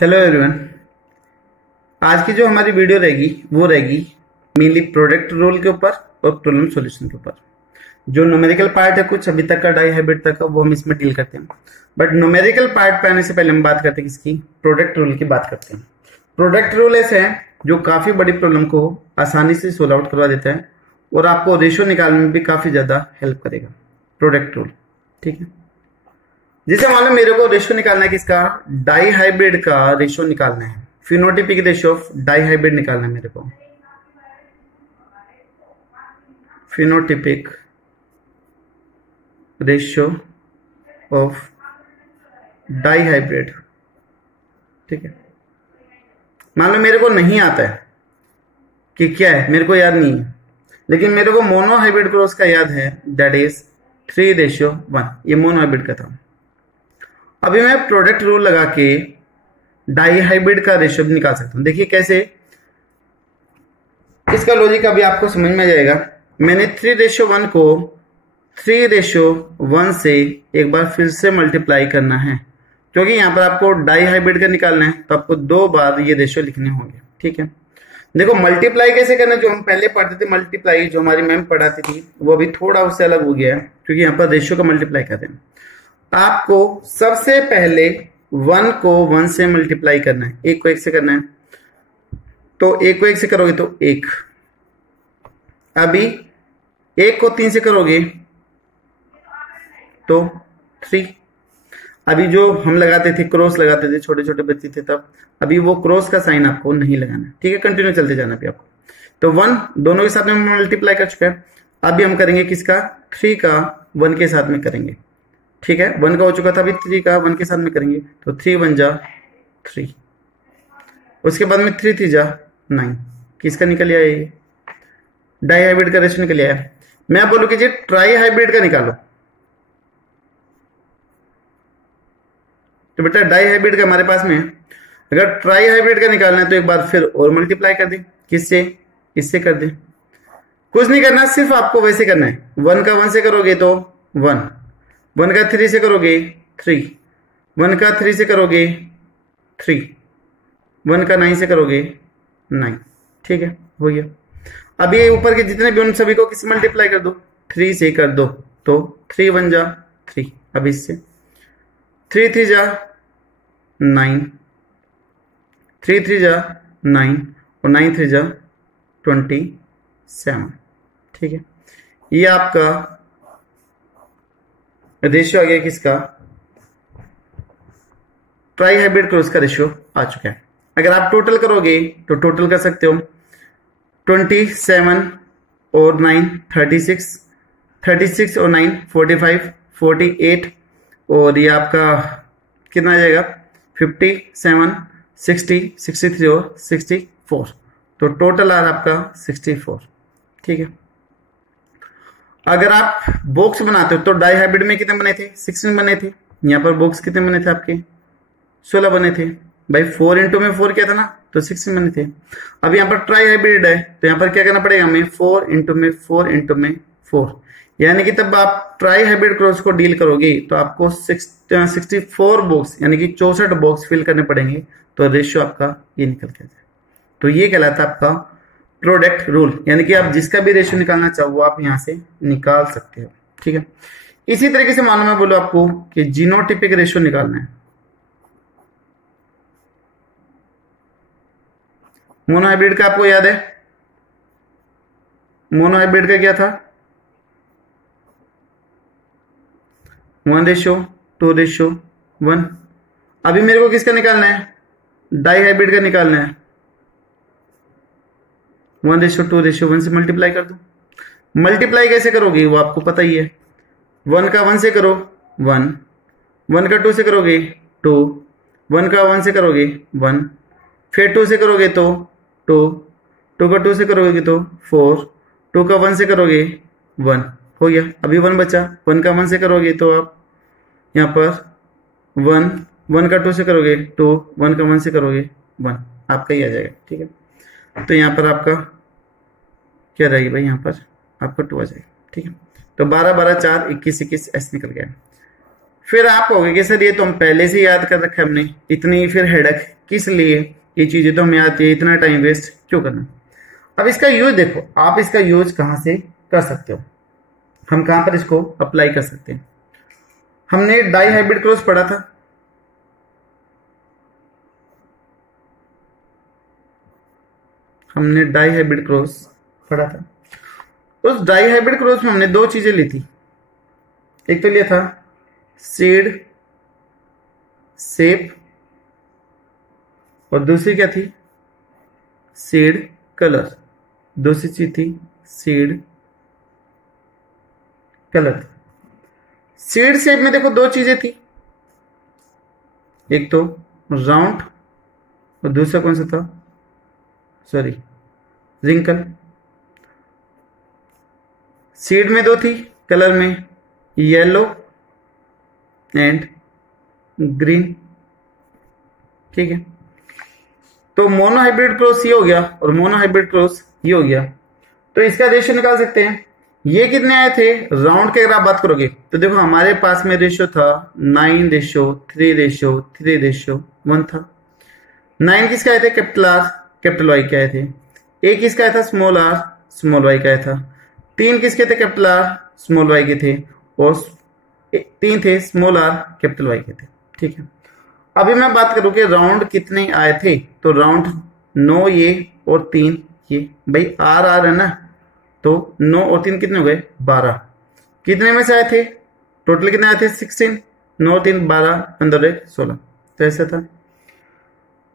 Hello everyone. आज की जो हमारी वीडियो रहेगी वो रहेगी मेनली प्रोडक्ट रूल के ऊपर और प्रॉब्लम सॉल्यूशन के ऊपर। जो न्यूमेरिकल पार्ट है कुछ अभी तक का डाई हाइब्रिड तक का वो हम इसमें डील करते हैं, बट न्यूमेरिकल पार्ट पे आने से पहले हम बात करते हैं किसकी, प्रोडक्ट रूल की बात करते हैं। प्रोडक्ट रूल ऐसे है जो काफी बड़ी प्रॉब्लम को आसानी से सोल्व आउट करवा देता है और आपको रेशियो निकालने में भी काफी ज्यादा हेल्प करेगा प्रोडक्ट रूल। ठीक है, जैसे मान लो मेरे को रेशियो निकालना है किसका, डाई हाइब्रिड का रेशियो निकालना है, phenotypic ratio of dihybrid निकालना है मेरे को, phenotypic ratio of dihybrid. ठीक है, मान लो मेरे को नहीं आता है कि क्या है, मेरे को याद नहीं है, लेकिन मेरे को मोनो हाइब्रिड क्रॉस का याद है, दैट इज 3:1। ये मोनो हाइब्रिड का था। अभी मैं प्रोडक्ट रूल लगा के डाई हाइब्रिड का रेशियो भी निकाल सकता हूं। देखिए कैसे, इसका लॉजिक अभी आपको समझ में आ जाएगा। मैंने 3:1 को 3:1 से एक बार फिर से मल्टीप्लाई करना है, क्योंकि यहां पर आपको डाई हाइब्रिड का निकालना है तो आपको 2 बार ये रेशियो लिखने होंगे। ठीक है, देखो मल्टीप्लाई कैसे करना, जो हम पहले पढ़ते थे मल्टीप्लाई, जो हमारी मैम पढ़ाती थी, वो अभी थोड़ा उससे अलग हो गया है, क्योंकि यहाँ पर रेशियो का मल्टीप्लाई करते हैं। आपको सबसे पहले 1 को 1 से मल्टीप्लाई करना है, 1 को 1 से करना है, तो 1 को 1 से करोगे तो 1, अभी 1 को 3 से करोगे तो 3। अभी जो हम लगाते थे, क्रॉस लगाते थे, छोटे छोटे बच्चे थे तब, अभी वो क्रॉस का साइन आपको नहीं लगाना। ठीक है, कंटिन्यू चलते जाना भी आपको। तो 1 दोनों के साथ में मल्टीप्लाई कर चुके हैं, अभी हम करेंगे किसका, 3 का 1 के साथ में करेंगे। ठीक है, 1 का हो चुका था, अभी 3 का 1 के साथ में करेंगे, तो 3 1 जा 3, उसके बाद में 3 3 जा 9। किसका निकल आया, ये डाई हाइब्रिड का रेशियो निकल आया। मैं बोलूं कि जी ट्राई हाइब्रिड का निकालो, तो बेटा डाई हाइब्रिड का हमारे पास में है। अगर ट्राई हाइब्रिड का निकालना है तो एक बार फिर और मल्टीप्लाई कर दे, किससे, इससे कर दे, कुछ नहीं करना, सिर्फ आपको वैसे करना है। 1 का 1 से करोगे तो 1, 1 का 3 से करोगे 3, 1 का 3 से करोगे 3, 1 का 9 से करोगे 9। ठीक है, हो गया। अब ये ऊपर के जितने भी उन सभी को किस मल्टीप्लाई कर दो, 3 से कर दो, तो 3 1 जा 3, अब इससे 3 3 जा 9, 3 3 जा 9 और 9 3 जा 27। ठीक है, ये आपका रेशियो आ गया किसका, ट्राई हाइब्रिड क्रॉस का रेशियो आ चुका है। अगर आप टोटल करोगे तो टोटल कर सकते हो, 27 और 9 36, 36 और 9 45, 48 और ये आपका कितना आ जाएगा 57, 60, 63 और 64, तो टोटल आ रहा आपका 64। ठीक है, अगर आप बॉक्स बनाते हो तो डाई हाइब्रिड में कितने बने थे, 16 बने थे। यहाँ पर बॉक्स कितने बने थे आपके, 16 बने थे भाई, 4 इंटू में 4 क्या था ना, तो 16 बने थे। अब यहाँ पर ट्राई हाइब्रिड है तो यहाँ पर क्या करना पड़ेगा हमें, 4 इंटू में 4 इंटू में 4, यानी कि तब आप ट्राई हाइब्रिड क्रॉस को डील करोगे तो आपको 64 बॉक्स यानी कि 64 बॉक्स फिल करने पड़ेंगे, तो रेशियो आपका ये निकल के जाए। तो ये कहलाता है आपका प्रोडक्ट रूल, यानी कि आप जिसका भी रेशियो निकालना चाहो वो आप यहां से निकाल सकते हो। ठीक है, इसी तरीके से मानो मैं बोलूं आपको कि जीनोटिपिक रेशियो निकालना है, मोनोहाइब्रिड का आपको याद है, मोनोहाइब्रिड का क्या था, 1:2:1। अभी मेरे को किसका निकालना है, डाई हाइब्रिड का निकालना है, 1:2:1 से मल्टीप्लाई कर दो। मल्टीप्लाई कैसे करोगे वो आपको पता ही है, 1 का 1 से करो 1, 1 का 2 से करोगे 2, 1 का 1 से करोगे 1, फिर 2 से करोगे तो 2, 2 का 2 से करोगे तो 4, 2 का 1 से करोगे 1, हो गया। अभी 1 बचा, 1 का 1 से करोगे तो आप यहाँ पर 1, 1 का 2 से करोगे 2, 1 का 1 से करोगे 1, आपका ही आ जाएगा। ठीक है, तो यहाँ पर आपका क्या रहेगी भाई, यहाँ पर आपका 2 आ जाएगा। ठीक है, तो 12 12 4 21 21 ऐसे निकल गया। फिर आप कहोगे कि सर ये तो हम पहले से याद कर रखा है हमने, इतनी फिर हेडक किस लिए, ये चीजें तो हमें आती है, इतना टाइम वेस्ट क्यों करना। अब इसका यूज देखो, आप इसका यूज कहां से कर सकते हो, हम कहां पर इसको अप्लाई कर सकते हैं। हमने डाई हाइब्रिड क्रॉस पढ़ा था, हमने डाई हाइब्रिड क्रॉस पढ़ा था। उस डाई हाइब्रिड क्रॉस में हमने दो चीजें ली थी, एक तो लिया था सीड शेप और दूसरी क्या थी, सीड कलर। दूसरी चीज थी सीड कलर। सीड शेप में देखो दो चीजें थी, एक तो राउंड और दूसरा कौन सा था, सॉरी रिंकल। सीड में दो थी, कलर में येलो एंड ग्रीन, ठीक है। तो मोनो हाइब्रिड क्रॉस ये हो गया और मोनो हाइब्रिड क्रॉस ये हो गया। तो इसका रेशियो निकाल सकते हैं। ये कितने आए थे राउंड के, अगर आप बात करोगे तो देखो हमारे पास में रेशियो था 9:3:3:1 था। 9 किसका आए थे, कैपिटल आर कैपिटल वाई के आए थे। एक किसका आया था, स्मॉल आर स्मॉल वाई का आया था। 3 किसके थे, कैपिटल आर स्मॉल वाई के थे, और 3 थे स्मॉल आर कैपिटल वाई के थे, ठीक है। अभी मैं बात करूं कि राउंड कितने आए थे, तो राउंड 9 ये और 3 ये, भाई आर आर है ना, तो 9 और 3 कितने हो गए 12। कितने में से आए थे, टोटल कितने आए थे 16, 9 3 12 अंदर 16, तो ऐसा था।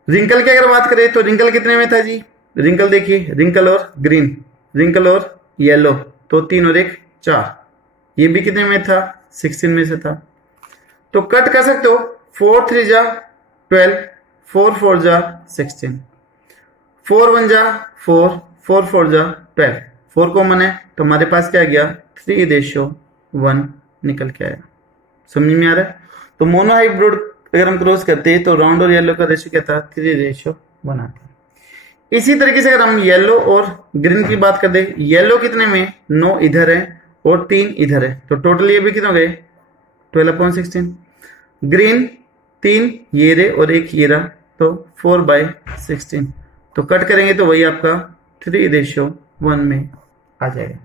रिंकल की अगर बात करें तो रिंकल कितने में था जी, रिंकल देखिए, रिंकल और ग्रीन, रिंकल और येलो, तो 3 और 1 4, ये भी कितने में था 16 में से था। तो कट कर सकते हो, 4 3 जा 12, 4 4 जा 16, 4 1 जा 4, 4 4 जा 12, 4 कॉमन है तो हमारे पास क्या आ गया 3:1 निकल के आया। समझ में आ रहा है। तो मोनो हाइब्रिड अगर हम क्रॉस करते हैं तो राउंड और येलो का रेशियो क्या था 3:1 आता। इसी तरीके से अगर हम येलो और ग्रीन की बात कर दे, येलो कितने में 9 इधर है और 3 इधर है, तो टोटल ये भी कितने हो गए 12/16। ग्रीन 3 ये रे और 1 ये रहा, तो 4/16। तो कट करेंगे तो वही आपका 3:1 में आ जाएगा।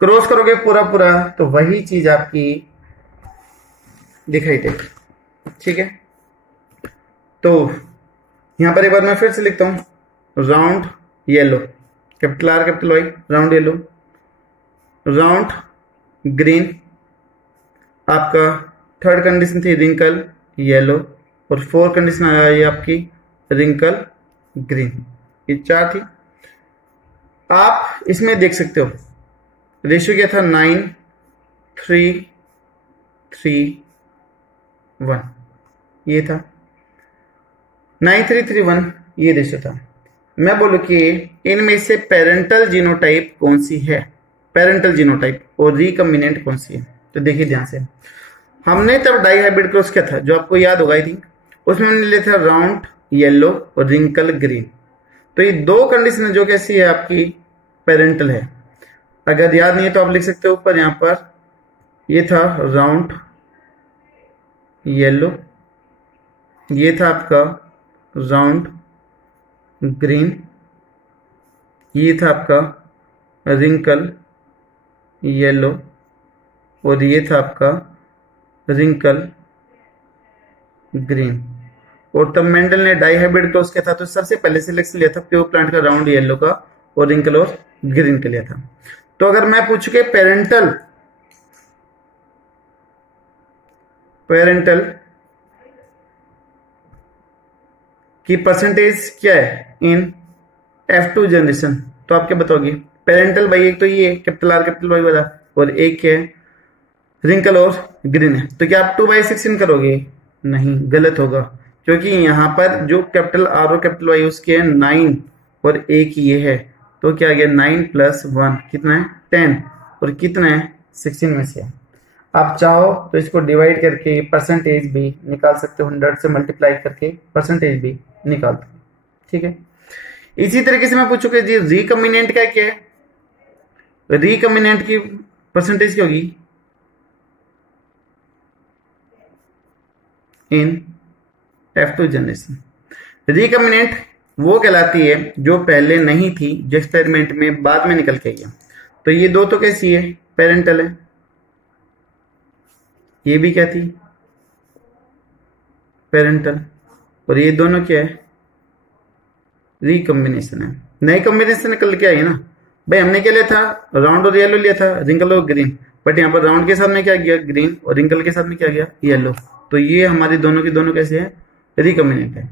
क्रॉस करोगे पूरा पूरा तो वही चीज आपकी दिखाई देगी, ठीक है। तो यहां पर एक बार मैं फिर से लिखता हूं, round yellow capital R capital Y, round yellow, round green, आपका थर्ड कंडीशन थी रिंकल येलो, और 4 कंडीशन आ गई आपकी रिंकल ग्रीन, ये 4 थी। आप इसमें देख सकते हो रेशियो क्या था 9 3 3 1, ये था 9 3 3 1, ये रेशियो था। मैं बोलूं कि इनमें से पेरेंटल जीनोटाइप कौन सी है, पेरेंटल जीनोटाइप और रिकम्बिनेंट कौन सी है। तो देखिए ध्यान से, हमने तब डाई हाइब्रिड क्रॉस क्या था जो आपको याद होगा आई थिंक, उसमें हमने लिया था राउंड येलो और रिंकल ग्रीन। तो ये 2 कंडीशन जो कैसी है आपकी पेरेंटल है। अगर याद नहीं है तो आप लिख सकते हो ऊपर, यहां पर ये था राउंड येलो, ये था आपका राउंड ग्रीन, ये था आपका रिंकल येलो, और ये था आपका रिंकल ग्रीन। और तब मेंडल ने डाई हाइब्रिड क्रॉस किया था तो सबसे पहले सिलेक्शन लिया था प्योर प्लांट का राउंड येलो का और रिंकल और ग्रीन का लिया था। तो अगर मैं पूछ के पेरेंटल की परसेंटेज क्या है इन F2 जनरेशन, तो आप क्या बताओगे, पेरेंटल भाई एक तो ये कैपिटल आर कैपिटल वाई वाला, और एक है रिंकल और ग्रीन है। तो क्या आप 2/16 करोगे, नहीं, गलत होगा, क्योंकि यहां पर जो कैपिटल आर और कैपिटल वाई उसके है 9 और एक ये है, तो क्या आ गया 9 + 1 कितना है 10, और कितना है 16 में से। आप चाहो तो इसको डिवाइड करके परसेंटेज भी निकाल सकते हो, 100 से मल्टीप्लाई करके परसेंटेज भी निकाल दो, ठीक है। इसी तरीके से मैं पूछूंगा जी रिकम्बिनेंट का क्या है, रिकम्बिनेंट की परसेंटेज क्या होगी, इन F2 जनरेशन। रिकम्बिनेंट वो कहलाती है जो पहले नहीं थी, जो एक्सपेरिमेंट में बाद में निकल के आई है। तो ये दो तो कैसी है, पेरेंटल है, ये भी क्या थी, पेरेंटल, और ये दोनों क्या है, रिकम्बिनेशन है। नई कॉम्बिनेशन निकल के आई ना भाई। हमने क्या लिया था, राउंड और येलो लिया था, रिंकल और ग्रीन, बट यहाँ पर राउंड के साथ में क्या गया, ग्रीन, और रिंकल के साथ में क्या गया, येलो। तो ये हमारी दोनों की दोनों कैसे है, रिकम्बिनेंट है।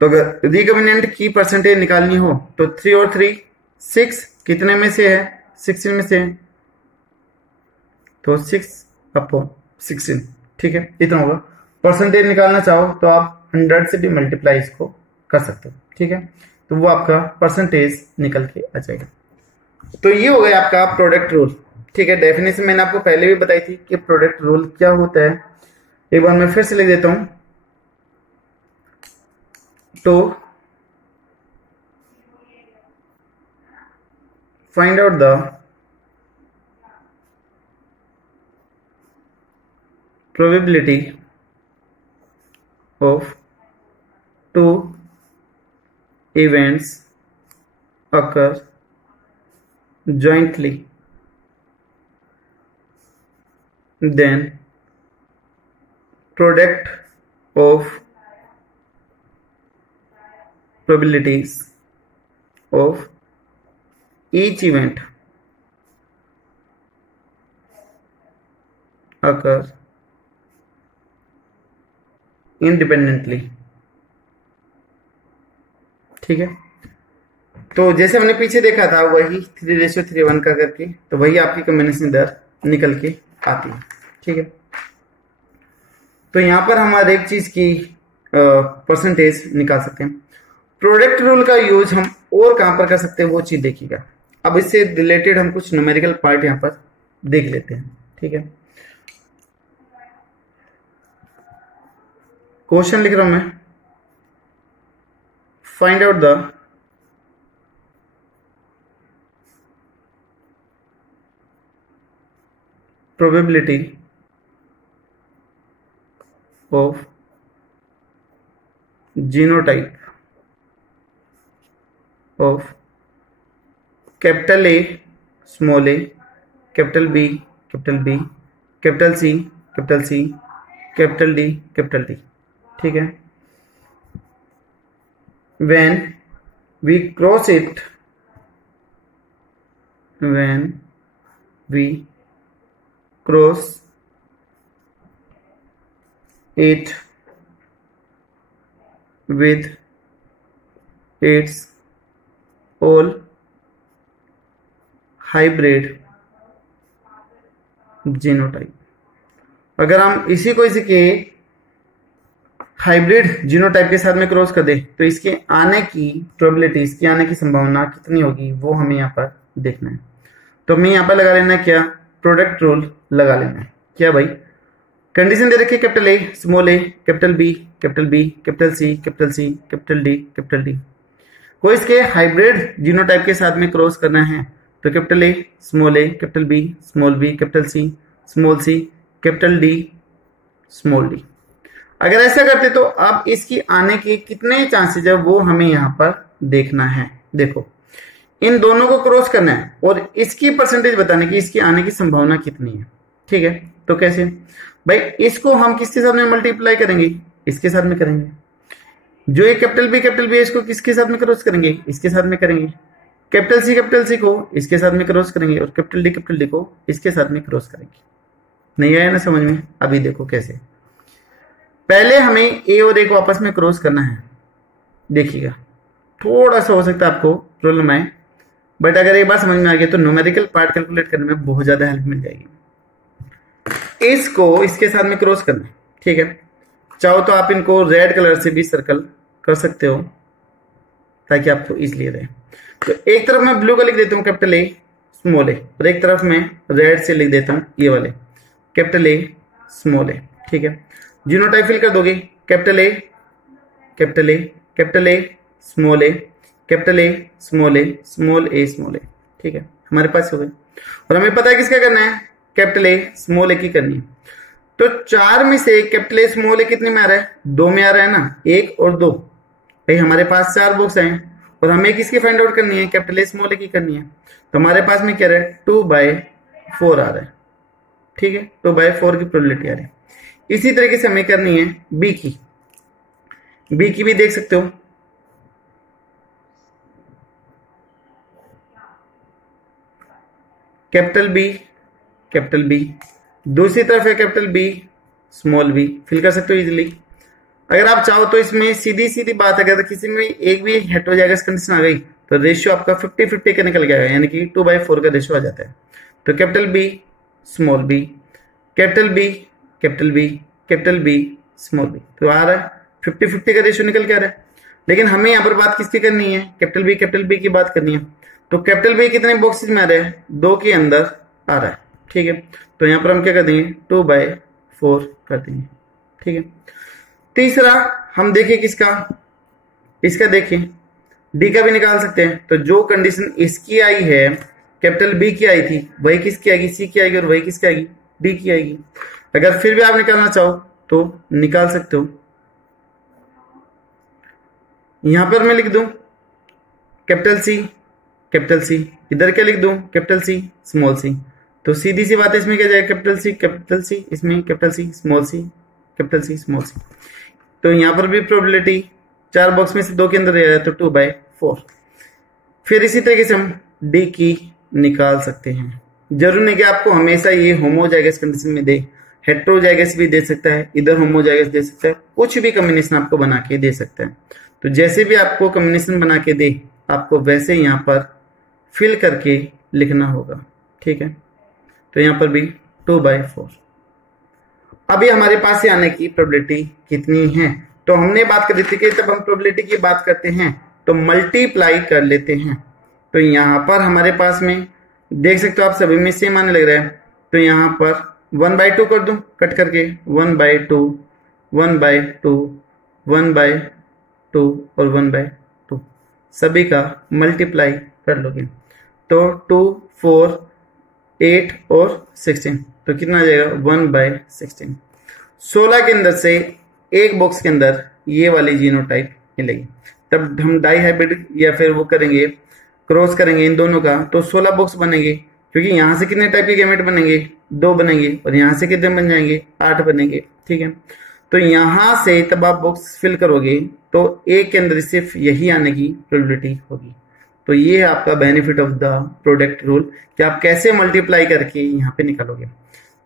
तो अगर रिकम्बिनेंट की परसेंटेज निकालनी हो तो 3 और 3 6 कितने में से है, 16 में से है, तो 6/16, ठीक है, इतना होगा। परसेंटेज निकालना चाहो तो आप 100 से भी मल्टीप्लाई इसको कर सकते हो, ठीक है, तो वो आपका परसेंटेज निकल के आ जाएगा। तो ये हो गया आपका प्रोडक्ट रूल, ठीक है। डेफिनेशन मैंने आपको पहले भी बताई थी कि प्रोडक्ट रूल क्या होता है, एक बार मैं फिर से लिख देता हूं। तो find out the probability of 2 events occur jointly, then product of probabilities of each event occur independently, ठीक है। तो जैसे हमने पीछे देखा था वही 3:3:1 का करके, तो वही आपकी कॉम्बिनेशन दर निकल के आती है, ठीक है। तो यहां पर हम हर एक चीज की परसेंटेज निकाल सकते हैं। प्रोडक्ट रूल का यूज हम और कहां पर कर सकते हैं वो चीज देखिएगा। अब इससे रिलेटेड हम कुछ न्यूमेरिकल पार्ट यहां पर देख लेते हैं, ठीक है। क्वेश्चन लिख रहा हूं मैं, find out the probability of genotype of capital A small a, capital B capital B, capital C capital C, capital D, ठीक है। when we cross it with its all hybrid genotype, अगर हम इसी को इसी के हाइब्रिड जीनोटाइप के साथ में क्रॉस कर दे तो इसके आने की प्रोबेबिलिटी, इसकी आने की संभावना कितनी होगी वो हमें यहाँ पर देखना है। तो हमें यहाँ पर लगा लेना है क्या, प्रोडक्ट रूल लगा लेना है। क्या भाई, कंडीशन दे रखी है capital A small A, capital B capital C capital D, को इसके हाइब्रिड जीनोटाइप के साथ में क्रॉस करना है तो capital A capital B small B capital C small C capital D small d. अगर ऐसा करते तो अब इसकी आने के कितने चांसेस है वो हमें यहां पर देखना है। देखो इन दोनों को क्रॉस करना है और इसकी परसेंटेज बताने की, इसकी आने की संभावना कितनी है, ठीक है। तो कैसे भाई, इसको हम किसके साथ में मल्टीप्लाई करेंगे, इसके साथ में करेंगे। जो ये कैपिटल बी इसको किसके साथ में क्रॉस करेंगे, इसके साथ में करेंगे। कैपिटल सी को इसके साथ में क्रॉस करेंगे और कैपिटल डी को इसके साथ में क्रॉस करेंगे। नहीं आया ना समझ में? अभी देखो कैसे। पहले हमें ए और ए को आपस में क्रॉस करना है। देखिएगा थोड़ा सा हो सकता है आपको प्रॉब्लम आए, बट अगर एक बार समझ में आ गया तो न्यूमेरिकल पार्ट कैलकुलेट करने में बहुत ज्यादा हेल्प मिल जाएगी। इसको इसके साथ में क्रॉस करना है, ठीक है। चाहो तो आप इनको रेड कलर से भी सर्कल कर सकते हो ताकि आपको इजली रहे। तो एक तरफ मैं ब्लू का लिख देता हूँ कैपिटल ए स्मॉल ए, और एक तरफ मैं रेड से लिख देता हूँ ये वाले कैपिटल ए स्मॉल ए, ठीक है। जीनोटाइप फिल कर दोगे capital A small A capital A small a, ठीक है। हमारे पास हो गए और हमें पता है किसका करना है, कैपिटल ए स्मॉल ए की करनी है। तो 4 में से कैपिटल ए स्मॉल ए कितने में आ रहा है? 2 में आ रहा है ना, 1 और 2। भाई हमारे पास 4 बॉक्स हैं और हमें किसकी फाइंड आउट करनी है? कैपिटल ए स्मॉल ए की करनी है। तो हमारे पास में क्या रहा है? 2/4 आ रहा है। ठीक है, 2/4 की प्रोबेबिलिटी आ रही है। इसी तरीके से हमें करनी है बी की। बी की भी देख सकते हो, कैपिटल बी, दूसरी तरफ है capital B small b, fill कर सकते हो इजीली। अगर आप चाहो तो इसमें सीधी सीधी बात, अगर किसी में एक भी हेटेरोजाइगस कंडीशन आ गई तो रेशियो आपका 50-50 का निकल गया, यानी कि 2/4 का रेशियो आ जाता है। तो capital B small B, capital B capital B capital B small b, तो आ रहा है 50-50 का रेशियो निकल के आ रहा है। लेकिन हमें यहाँ पर बात किसकी करनी है? कैपिटल बी की बात करनी है। तो कैपिटल बी कितने बॉक्सेस में आ रहा है? 2 के अंदर आ रहा है। ठीक है, तो यहाँ पर हम क्या कर देंगे? 2/4 कर देंगे। ठीक है, तीसरा हम देखें किसका? इसका देखें, डी का भी निकाल सकते हैं। तो जो कंडीशन इसकी आई है, कैपिटल बी की आई थी, वही किसकी आएगी? सी की आएगी, और वही किसकी आएगी? डी की आएगी। अगर फिर भी आप निकालना चाहो तो निकाल सकते हो। यहां पर मैं लिख दूं कैपिटल सी, इधर क्या लिख दूं? Capital C small c. तो सीधी सी बात है, इसमें क्या जाएगा? कैपिटल सी, इसमें कैपिटल सी स्मॉल सी, कैपिटल सी स्मॉल सी। तो यहां पर भी प्रोबेबिलिटी 4 बॉक्स में से 2 के अंदर रह जाए तो 2/4। फिर इसी तरीके से हम डी की निकाल सकते हैं। जरूर नहीं कि आपको हमेशा ये होमोजाइगस कंडीशन में दे, हेटेरोजाइगस भी दे सकता है, इधर होमोजाइगस दे सकता है, कुछ भी कॉम्बिनेशन आपको बना के दे सकता है। तो जैसे भी आपको कॉम्बिनेशन बना के दे, आपको वैसे यहाँ पर फिल करके लिखना होगा। ठीक है, तो यहाँ पर भी 2/4। अभी हमारे पास से आने की प्रोबेबिलिटी कितनी है? तो हमने बात करी थी कि जब हम प्रोबेबिलिटी की बात करते हैं तो मल्टीप्लाई कर लेते हैं। तो यहाँ पर हमारे पास में देख सकते हो आप, सभी में सेम आने लग रहा है। तो यहाँ पर 1/2 कर दूं कट करके, 1/2 1/2 1/2 और 1/2 सभी का मल्टीप्लाई कर लोगे तो 2 4 8 और 16, तो कितना आ जाएगा? 1/16। 16 के अंदर से एक बॉक्स के अंदर ये वाली जीनोटाइप मिलेगी। तब हम डाई हाइब्रिड या फिर वो करेंगे, क्रॉस करेंगे इन दोनों का, तो 16 बॉक्स बनेंगे। क्योंकि यहां से कितने टाइप के गैमेट बनेंगे? 2 बनेंगे, और यहां से कितने बन जाएंगे? 8 बनेंगे। ठीक है, तो यहां से तब आप बॉक्स फिल करोगे तो एक के अंदर सिर्फ यही आने की प्रोबेबिलिटी होगी। तो ये है आपका benefit of the product rule, कि आप कैसे मल्टीप्लाई करके यहाँ पे निकालोगे।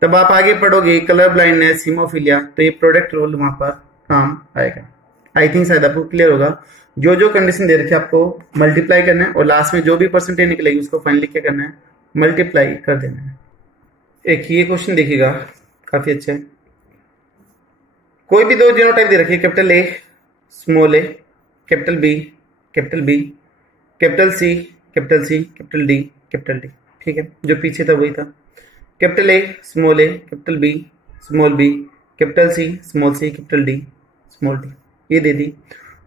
तब आप आगे पढ़ोगे कलर ब्लाइंडनेस, हीमोफीलिया, तो ये प्रोडक्ट रूल वहां पर काम आएगा। आई थिंक शायद आपको क्लियर होगा। जो जो कंडीशन दे रखी है आपको मल्टीप्लाई करना है, और लास्ट में जो भी परसेंटेज निकलेगी उसको फाइनली क्या करना है? मल्टीप्लाई कर देना है। एक ये क्वेश्चन देखिएगा, काफी अच्छा है। कोई भी 2 जीनोटाइप दे रखी है, capital A small A, capital B capital B, capital C capital D capital D. ठीक है, जो पीछे था वही था। Capital A small A, capital B small B, capital C small C, capital D small d, ये दे दी।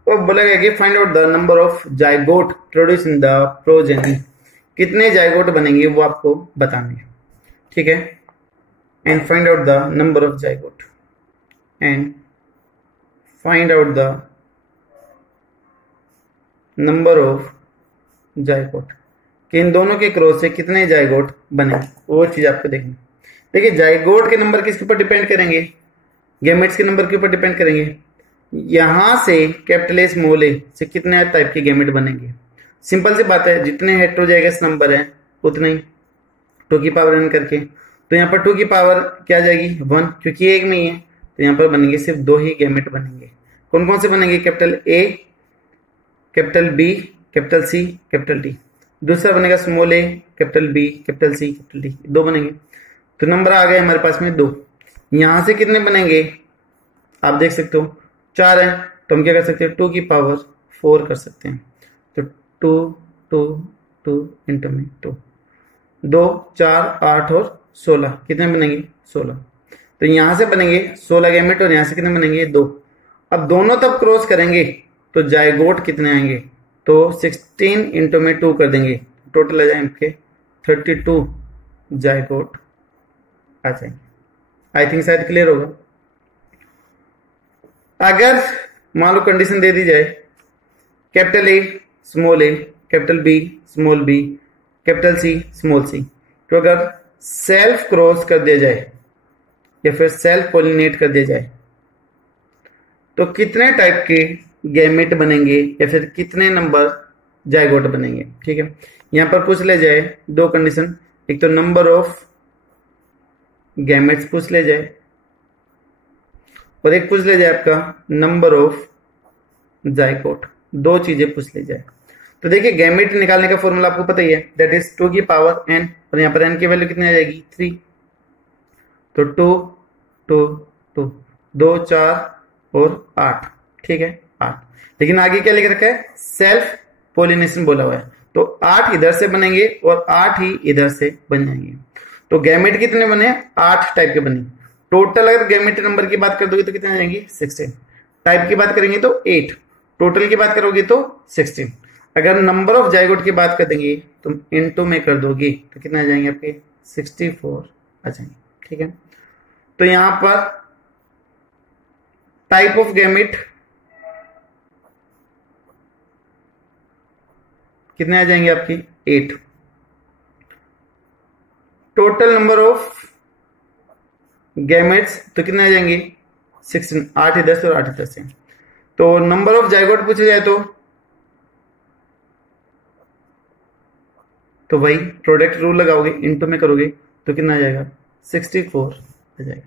और बोला गया कि find out the number of zygote produce in the progeny, कितने जाइगोट बनेंगे वो आपको बताने हैं। ठीक है, and find out the number of zygote, and find out the number of zygote, कि इन दोनों के क्रॉस से कितने जाइगोट बनेंगे, वो चीज आपको देखनी। देखिए, जाइगोट के नंबर किसके ऊपर डिपेंड करेंगे? गैमेट्स के नंबर के ऊपर डिपेंड करेंगे। यहां से कैपिटल ए स्मॉल ए से कितने टाइप के गैमेट बनेंगे? सिंपल सी बात है, जितने हेटेरोजाइगस नंबर है उतने ही 2 की पावर n करके। तो यहाँ पर 2 की पावर क्या आ जाएगी? 1, क्योंकि एक में ही है, तो यहाँ पर बनेंगे सिर्फ 2 ही गैमेट बनेंगे। कौन कौन से बनेंगे? Capital A, capital B, capital C, capital D. दूसरा बनेगा स्मॉल ए, capital B, capital C, capital D, 2 बनेंगे। तो नंबर आ गए हमारे पास में 2। यहां से कितने बनेंगे आप देख सकते हो, 4 है, तो हम क्या कर सकते हैं? 2 की पावर 4 कर सकते हैं। तो 2 2 2 इंटू में 2, 2 4 8 और 16, कितने बनेंगे? 16। तो यहां से बनेंगे 16 गैमेट, और यहां से कितने बनेंगे? 2। अब दोनों तब क्रॉस करेंगे तो जाइगोट कितने आएंगे? तो 16 इंटू में 2 कर देंगे, टोटल आ जाएंगे 32 जाइगोट आ जाएंगे। आई थिंक शायद क्लियर होगा। अगर मान लो कंडीशन दे दी जाए capital A small A, capital B small B, capital C small c, तो अगर सेल्फ क्रॉस कर दिया जाए या फिर सेल्फ पॉलिनेट कर दिया जाए तो कितने टाइप के गैमेट बनेंगे या फिर कितने नंबर जायगोट बनेंगे। ठीक है, यहां पर पूछ ले जाए दो कंडीशन, एक तो नंबर ऑफ गैमेट्स पूछ ले जाए और एक पूछ ले जाए आपका नंबर ऑफ जायगोट, दो चीजें पूछ ले जाए। तो देखिए गैमेट निकालने का फॉर्मूला आपको पता ही है, दैट इज 2 की पावर n, और यहां पर n की वैल्यू कितनी आ जाएगी 3, तो 2 2 2 2 4 और 8। ठीक है 8, लेकिन आगे क्या लिख रखा है सेल्फ पोलिनेशन बोला हुआ है, तो 8 इधर से बनेंगे और 8 ही इधर से बन जाएंगे। तो गैमेट कितने बने 8 टाइप के बने टोटल। अगर गैमेट नंबर की बात कर दोगे तो कितने आ जाएंगे 16, टाइप की बात करेंगे तो 8, टोटल की बात करोगे तो 16। अगर नंबर ऑफ जायगोट की बात कर देंगे तुम इनटू में कर दोगे तो कितने आ जाएंगे आपके 64 आ जाएंगे। ठीक है, तो यहां पर टाइप ऑफ गैमेट कितने आ जाएंगे आपकी 8, टोटल नंबर ऑफ गैमेट्स तो कितने आ जाएंगे 16, 8 इधर से और 8 इधर से। तो नंबर ऑफ जायगोट पूछा जाए तो वही प्रोडक्ट रूल लगाओगे इनटू में करोगे तो कितना आ जाएगा 64 आ जाएगा।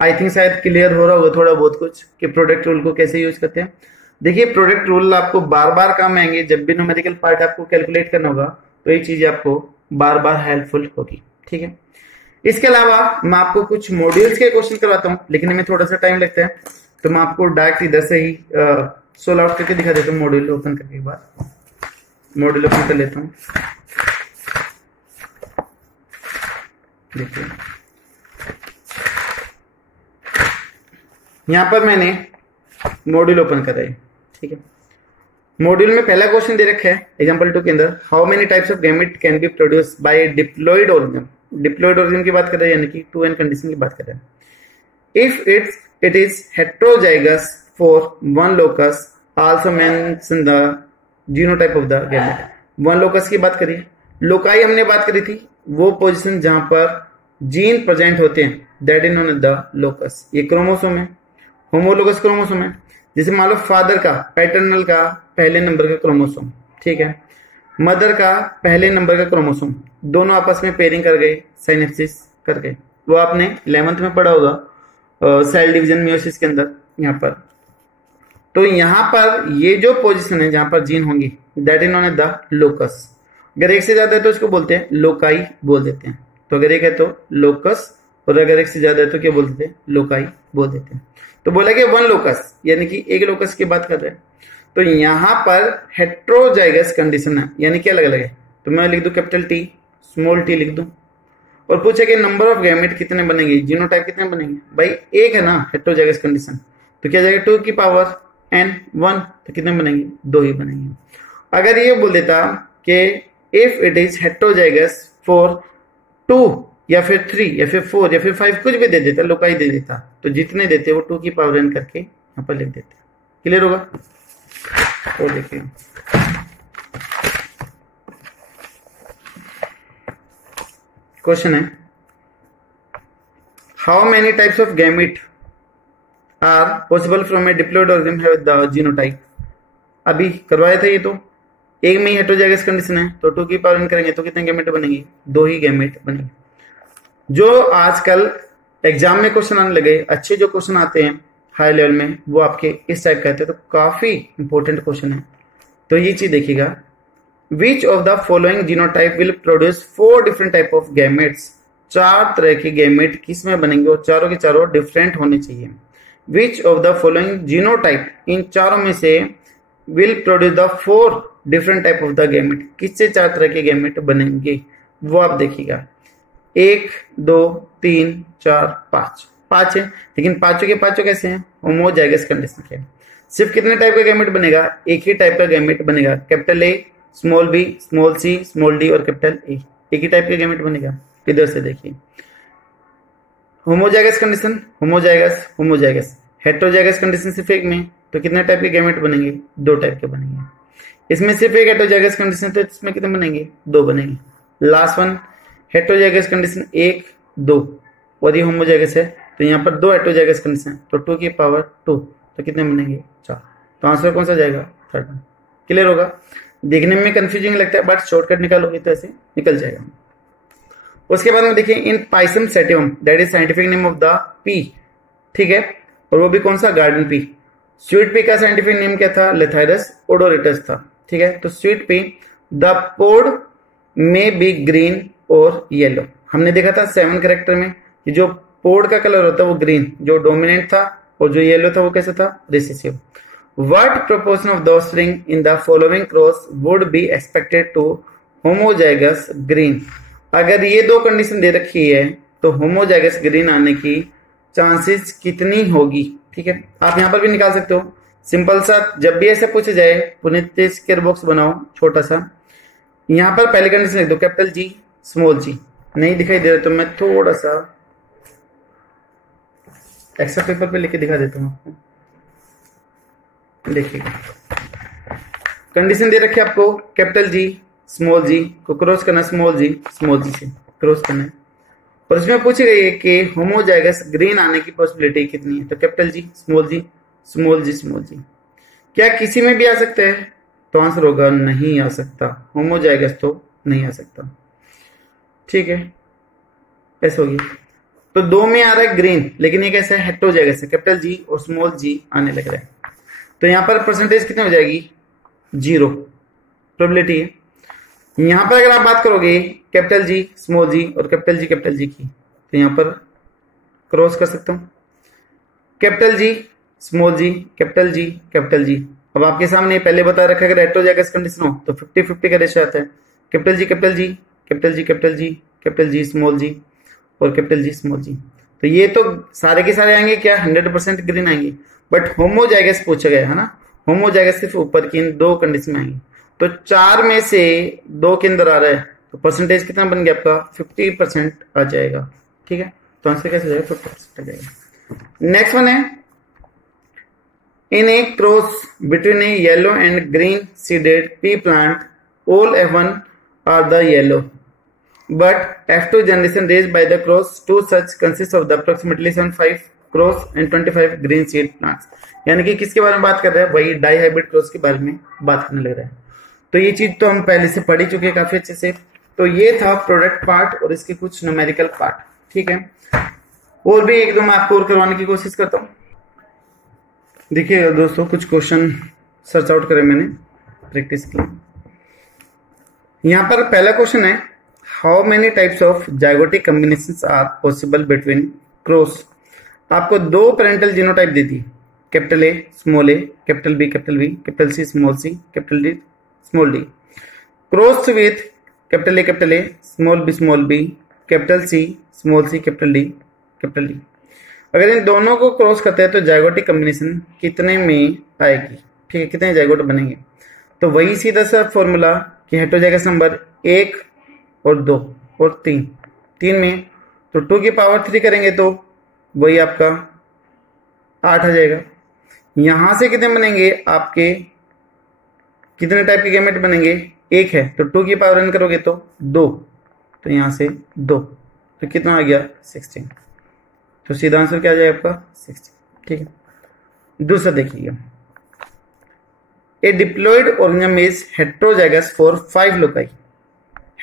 आई थिंक शायद क्लियर हो रहा होगा थोड़ा बहुत कुछ कि प्रोडक्ट रूल को कैसे यूज करते हैं। देखिए प्रोडक्ट रूल आपको बार बार काम आएंगे, जब भी न्यूमेरिकल पार्ट आपको कैलकुलेट करना होगा तो ये चीज आपको बार बार हेल्पफुल होगी। ठीक है, इसके अलावा मैं आपको कुछ मॉड्यूल्स के क्वेश्चन करवाता हूं, लेकिन हमें थोड़ा सा टाइम लगता है, तो मैं आपको डायरेक्ट इधर से ही सोल्व आउट करके दिखा देता हूँ। मॉड्यूल ओपन करने के बाद मॉड्यूल ओपन कर लेता हूँ। देखिए यहां पर मैंने मॉड्यूल ओपन करा है। ठीक है, मॉड्यूल में पहला क्वेश्चन दे रखा है एग्जांपल 2 के अंदर, how many types of gamete can be produce by diploid organism. Diploid organism की बात कर रहे हैं यानी कि 2n कंडीशन की बात कर रहे हैं। If it is heterozygous for one locus also mention the genotype of the gamete. One locus की बात करिए, लोकाई हमने बात करी थी वो पोजीशन जहां पर जीन प्रेजेंट होते हैं, that is known as the locus. ये क्रोमोसोम है, होमोलोगस क्रोमोसोम है। जैसे मान लो फादर का पैटर्नल का पहले नंबर का क्रोमोसोम, ठीक है, मदर का पहले नंबर का क्रोमोसोम, दोनों आपस में पेयरिंग कर गए, साइनेप्सिस कर गए। वो आपने 11th में पढ़ा होगा सेल डिवीजन मियोसिस के अंदर यहाँ पर। तो यहाँ पर ये जो पोजीशन है जहां पर जीन होंगी that is known as the locus. अगर एक से ज्यादा है तो इसको बोलते हैं लोकाई बोल देते हैं। तो अगर एक है तो लोकस और अगर एक से ज्यादा है तो क्या बोल देते हैं लोकाई बोल देते हैं। तो बोला कि वन लोकस यानी कि एक लोकस की बात कर रहे हैं। तो यहां पर हेट्रोजाइगस कंडीशन है यानी कि अलग अलग है, तो मैं लिख दूं कैपिटल टी स्मॉल टी लिख दूं और पूछे कि नंबर ऑफ गैमेट कितने बनेंगे, जीनोटाइप कितने बनेंगे। भाई एक है ना हेट्रोजाइगस कंडीशन, तो क्या जाएगा 2 की पावर n 1, तो कितने बनेंगे 2 ही बनेंगे। अगर ये बोल देता कि if it is heterozygous for 2 या फिर 3 या फिर 4 या फिर 5 कुछ भी दे देता, लोकाई दे देता, तो जितने देते वो 2 की पावर n करके यहाँ पर लिख देते। क्लियर होगा? तो देखिए क्वेश्चन है how many types of gamete are possible from a diploid organism have the genotype. अभी करवाया था ये, तो एक में ही हेट्रोजाइगस कंडीशन है तो 2 की पावर n करेंगे तो कितने गैमेट बनेंगे, 2 ही गैमेट बनेंगे। जो आजकल एग्जाम में क्वेश्चन आने लगे, अच्छे जो क्वेश्चन आते हैं हाई लेवल में वो आपके इस टाइप का आते हैं, तो काफी इंपॉर्टेंट क्वेश्चन है। तो ये चीज देखिएगा, विच of the following genotype will produce 4 different type of gametes. 4 तरह के गैमेट किस में बनेंगे और चारों के चारों डिफरेंट होने चाहिए। Which of the following genotype, इन चारों में से will produce the 4 different type of the gamete, किससे 4 तरह के गैमेट बनेंगे वो आप देखिएगा। 1 2 3 4 5 5 है, लेकिन पांचों के पांचों कैसे हैं, होमोजाइगस कंडीशन के। सिर्फ कितने टाइप का गैमेट बनेगा, एक ही टाइप का गैमेट बनेगा, capital A small B small C small D और कैपिटल ए, एक ही टाइप का गैमेट बनेगा। इधर से देखिए homozygous condition, homozygous homozygous, heterozygous condition सिर्फ एक में, तो कितने टाइप के गैमेट बनेंगे? 2 टाइप के बनेंगे। इसमें सिर्फ एक हेटेरोजाइगस कंडीशन, तो इसमें कितने बनेंगे? 2 बनेंगे। लास्ट वन हेटेरोजाइगस कंडीशन 1 2, और ये होमोजाइगस है तो यहाँ पर 2 हेटेरोजाइगस कंडीशन, तो 2 की पावर 2, तो कितने बनेंगे? 4। तो आंसर कौन सा जाएगा? Third one. क्लियर होगा? देखने में कंफ्यूजिंग लगता है बट शॉर्टकट निकालोगे तो ऐसे निकल जाएगा। उसके बाद में देखिए in Pisum sativum, that is scientific name of the pea, ठीक है, और वो भी कौन सा? Garden pea. स्वीट पी का साइंटिफिक नेम क्या था? लेथाइरस ओडोरिटस था, ठीक है। तो स्वीट पी, द पोड में बी ग्रीन और येलो। हमने देखा था 7 कैरेक्टर में कि जो पोड का कलर होता है वो ग्रीन, जो डोमिनेंट था, और जो येलो था वो कैसा था? Recessive. What proportion of the offspring in the following cross would be expected to homozygous green? अगर ये 2 कंडीशन दे रखी है तो होमोजाइगस ग्रीन आने की चांसेस कितनी होगी? ठीक है, आप यहां पर भी निकाल सकते हो। सिंपल सा, जब भी ऐसे पूछे जाए पुनीत स्क्वायर बॉक्स बनाओ छोटा सा, यहां पर पहले कंडीशन लिख दो कैपिटल जी स्मॉल जी। नहीं दिखाई दे रहा तो मैं थोड़ा सा एक्स्ट्रा पेपर पे लिख के दिखा देता हूं आपको। देखिएगा, कंडीशन दे रखी है आपको कैपिटल जी स्मॉल जी को क्रॉस करना, स्मॉल जी से क्रॉस करना है, और इसमें पूछी गई है कि होमोजाइगस ग्रीन आने की पॉसिबिलिटी कितनी है। तो कैपिटल जी स्मॉल जी स्मॉल जी स्मॉल जी, क्या किसी में भी आ सकता है? तो आंसर होगा नहीं आ सकता, होमोजाइगस तो नहीं आ सकता, ठीक है, ऐसा होगी। तो 2 में आ रहा है ग्रीन, लेकिन ये कैसा है? हेटेरोजाइगस है, कैपिटल जी और स्मॉल जी आने लग रहा है। तो यहां पर परसेंटेज कितनी हो जाएगी? 0 प्रोबेबिलिटी है। यहां पर अगर आप बात करोगे कैपिटल जी स्मॉल जी और कैपिटल जी की, तो यहां पर क्रॉस कर सकता हूं कैपिटल जी स्मॉल जी कैपिटल जी कैपिटल जी। अब आपके सामने पहले बता रखा है अगर हेटेरोजाइगस कंडीशन हो तो 50-50 का रेशियो आता है, capital G capital G capital G capital G capital G small g और कैपिटल जी स्मॉल जी। तो ये तो सारे के सारे आएंगे क्या? 100% ग्रीन आएंगे, बट होमोजाइगस पूछा गया है ना, होमोजाइगस सिर्फ ऊपर की इन 2 कंडीशन में आएंगे। तो 4 में से 2 के अंदर आ रहा है, तो परसेंटेज कितना बन गया आपका? 50% आ जाएगा, ठीक है। तो आंसर कैसे जाएगा? 50% आ जाएगा। नेक्स्ट वन है in a cross between a yellow and green seeded pea plant, all F1 are the yellow, but F2 generation raised by the cross to such consists of the approximately 75 cross and 25 green seed plants। यानी कि किसके बारे में बात कर रहे हैं? वही डाई हाइब्रिड क्रॉस के बारे में बात करने लग रहा है। तो ये चीज तो हम पहले से पढ़ ही चुके हैं काफी अच्छे से। तो ये था प्रोडक्ट पार्ट और इसके कुछ न्यूमेरिकल पार्ट, ठीक है। और भी एक दो मैं आपको और करवाने की कोशिश करता हूँ। देखिए दोस्तों, कुछ क्वेश्चन सर्च आउट करे मैंने प्रैक्टिस के लिए। यहाँ पर पहला क्वेश्चन है how many types of zygotic combinations are possible between cross. आपको 2 पेरेंटल जीनोटाइप दी थी, capital A small A capital B capital C small D small D, cross with capital A small B capital C small C capital D. अगर इन दोनों को cross करते हैं तो जाइगोटिक कॉम्बिनेशन कितने में आएगी? ठीक है, कितने जाइगोट बनेंगे? तो वही सीधा सा फॉर्मूला कि हेटेरोजाइगस नंबर 1 और 2 और 3 में, तो 2 की पावर 3 करेंगे तो वही आपका 8 आ जाएगा। यहां से कितने बनेंगे आपके? कितने टाइप के गैमेट बनेंगे? 1 है तो 2 की पावर n करोगे तो 2, तो यहां से 2, तो कितना आ गया? 16। तो सीधा आंसर क्या आ जाएगा आपका? 16, ठीक है। दूसरा देखिएगा, a diploid organism is heterozygous for 5 loci.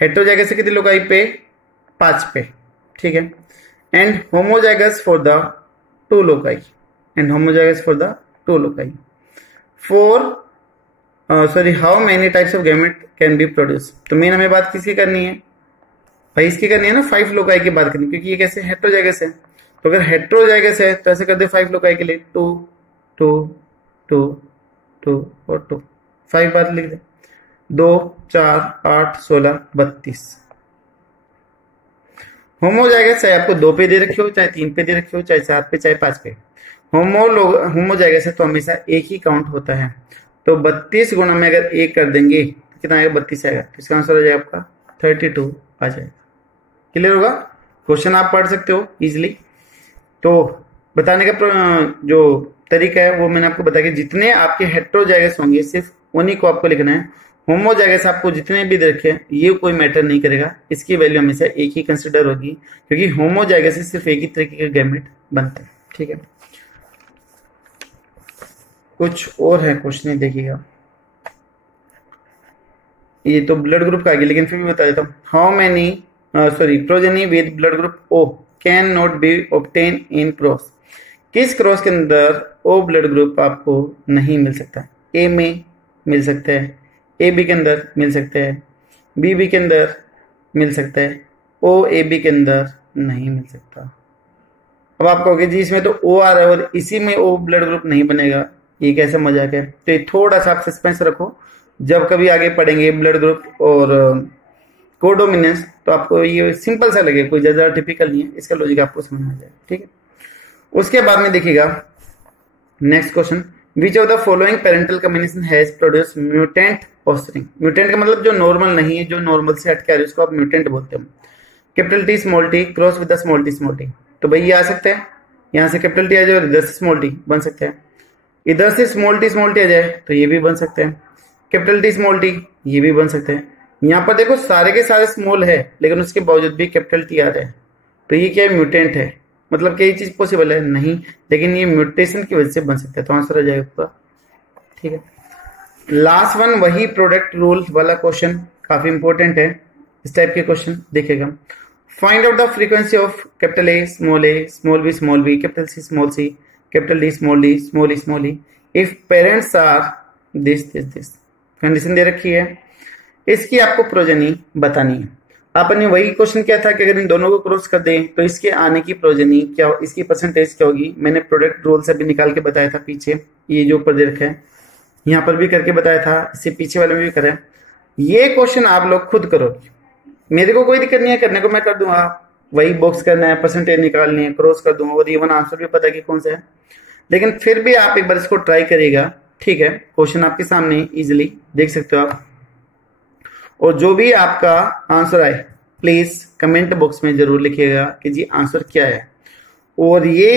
Heterozygous से कितनी लोकाई पे? 5 पे, ठीक है। And homozygous for the 2 loci, how many types of gamete can be produce. तो मेन हमें बात किसकी करनी है भाई? इसकी करनी है ना 5 लोकाई की बात करनी, क्योंकि ये कैसे हेटेरोजाइगस है। तो अगर हेटेरोजाइगस है तो ऐसे कर दे 5 लोकाई के लिए 2 2 2 2 और 2, 5 बार लिख दे, 2 4 8 16 32। होमोजाइगस चाहे आपको 2 पे दे रखे हो, चाहे 3 पे दे रखे हो, चाहे 4 पे, चाहे 5 पे, होमोजाइगस है तो हमेशा एक ही काउंट होता है। तो 32 गुणा में अगर 1 कर देंगे तो कितना आएगा? 32 आएगा। तो इसका आंसर आ जाएगा आपका 32 आ जाएगा। क्लियर होगा? क्वेश्चन आप पढ़ सकते हो इजिली। तो बताने का जो तरीका है वो मैंने आपको बताया कि जितने आपके हेटेरोजाइगस होंगे सिर्फ उन्हीं को आपको लिखना है। होमोजाइगस आपको जितने भी रखे ये कोई मैटर नहीं करेगा, इसकी वैल्यू हमेशा एक ही कंसिडर होगी, क्योंकि होमोजाइगस से सिर्फ एक ही तरीके के गैमेट बनते हैं। ठीक है, कुछ और है क्वेश्चन देखिएगा। ये तो ब्लड ग्रुप का आ गया, लेकिन फिर भी बता देता हूँ। How many progeny with blood group O can not be obtain in cross. किस क्रॉस के अंदर ओ ब्लड ग्रुप आपको नहीं मिल सकता? ए में मिल सकता है, ए बी के अंदर मिल सकता है, बी बी के अंदर मिल सकता है, ओ ए बी के अंदर नहीं मिल सकता। अब आप कहोगे जी इसमें तो ओ आ रहा है और इसी में ओ ब्लड ग्रुप नहीं बनेगा, ये कैसा मजाक है? तो ये थोड़ा सा आप सस्पेंस रखो, जब कभी आगे पढ़ेंगे ब्लड ग्रुप और कोडोमिनेंस तो आपको ये सिंपल सा लगे, कोई ज्यादा टिपिकल नहीं है, इसका लॉजिक आपको समझ में आ जाएगा। ठीक है, उसके बाद में देखिएगा next question, which of the following parental combination has produce mutant offspring. Mutant का मतलब जो नॉर्मल नहीं है, जो नॉर्मल से हट के आ रही है, उसको आप म्यूटेंट बोलते हैं। Capital T small T cross with the small T small T, तो भाई ये आ सकते हैं, यहाँ से कैपिटल टी आ जाए और इधर से स्मॉल टी बन सकते हैं, इधर से स्मॉल टी आ जाए तो ये भी बन सकते हैं, कैपिटल टी स्मॉल टी ये भी बन सकते हैं। यहाँ पर देखो सारे के सारे स्मॉल है लेकिन उसके बावजूद भी कैपिटल टी आ रहा है, तो ये क्या है? म्यूटेंट है। मतलब क्या ये चीज पॉसिबल है? नहीं, लेकिन ये म्यूटेशन की वजह से बन सकता है, तो आंसर आ जाएगा पूरा। ठीक है, लास्ट वन वही प्रोडक्ट रूल वाला क्वेश्चन, काफी इंपॉर्टेंट है। इस टाइप के क्वेश्चन देखेगा, find out the frequency of capital A small B capital C capital D small e small e if parents are this condition दे रखी है। इसकी आपको प्रोजेनी बतानी है। आपने वही क्वेश्चन किया था कि अगर इन दोनों को क्रॉस कर दें तो इसके आने की प्रोजेनी क्या हो, इसकी परसेंटेज क्या होगी। मैंने प्रोडक्ट रूल से भी निकाल के बताया था पीछे, ये जो ऊपर दे रखा है यहाँ पर भी करके बताया था, इससे पीछे वाले में भी करा। ये क्वेश्चन आप लोग खुद करोगे, मेरे को कोई दिक्कत नहीं है करने को, मैं कर दूंगा। वही बॉक्स करना है, परसेंटेज निकालनी है, क्रॉस कर दूंगा और इवन आंसर भी पता है कि कौन सा है, लेकिन फिर भी आप एक बार इसको ट्राई करिएगा। ठीक है, क्वेश्चन आपके सामने इजिली देख सकते हो आप, और जो भी आपका आंसर आए प्लीज कमेंट बॉक्स में जरूर लिखिएगा कि जी आंसर क्या है। और ये